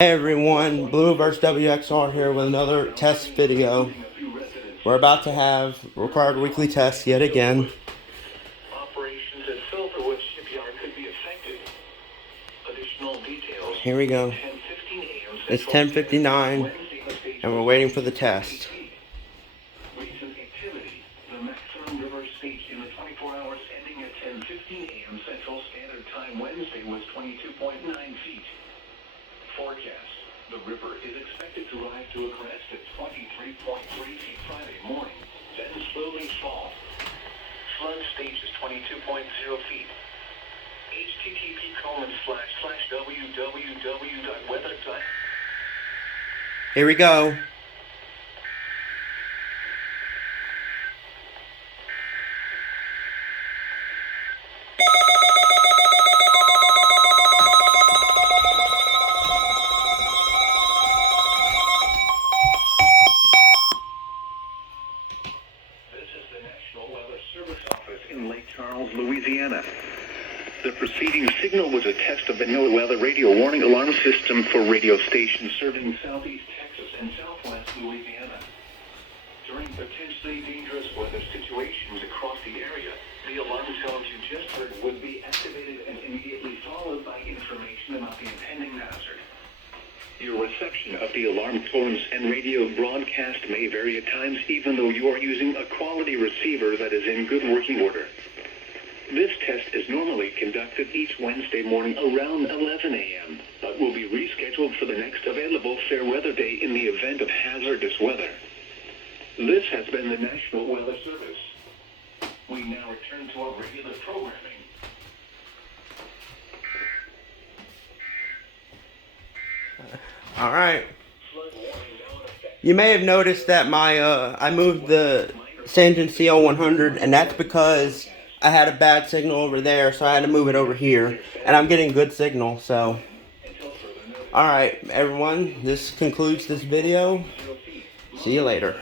Hey everyone, Blue vs WXR here with another test video. We're about to have required weekly tests yet again. Here we go. It's 10:59 and we're waiting for the test. The maximum river stage in the 24 hours ending at 10:15 a.m. Central Standard Time Wednesday was 22.9 feet. Forecast: the river is expected to rise to a crest at 23.3 feet Friday morning, then slowly fall. Flood stage is 22.0 feet. http://www.weather. Here we go. In Lake Charles, Louisiana. The preceding signal was a test of the NOAA weather radio warning alarm system for radio stations serving southeast Texas and southwest Louisiana. During potentially dangerous weather situations across the area, the alarm tones you just heard would be activated and immediately followed by information about the impending hazard. Your reception of the alarm tones and radio broadcast may vary at times, even though you are using a quality receiver that is in good working order. This test is normally conducted each Wednesday morning around 11 a.m., but will be rescheduled for the next available fair weather day in the event of hazardous weather. This has been the National Weather Service. We now return to our regular programming. Alright. You may have noticed that I moved the Sangen CL100, and that's because I had a bad signal over there, so I had to move it over here. And I'm getting good signal, so. Alright, everyone, this concludes this video. See you later.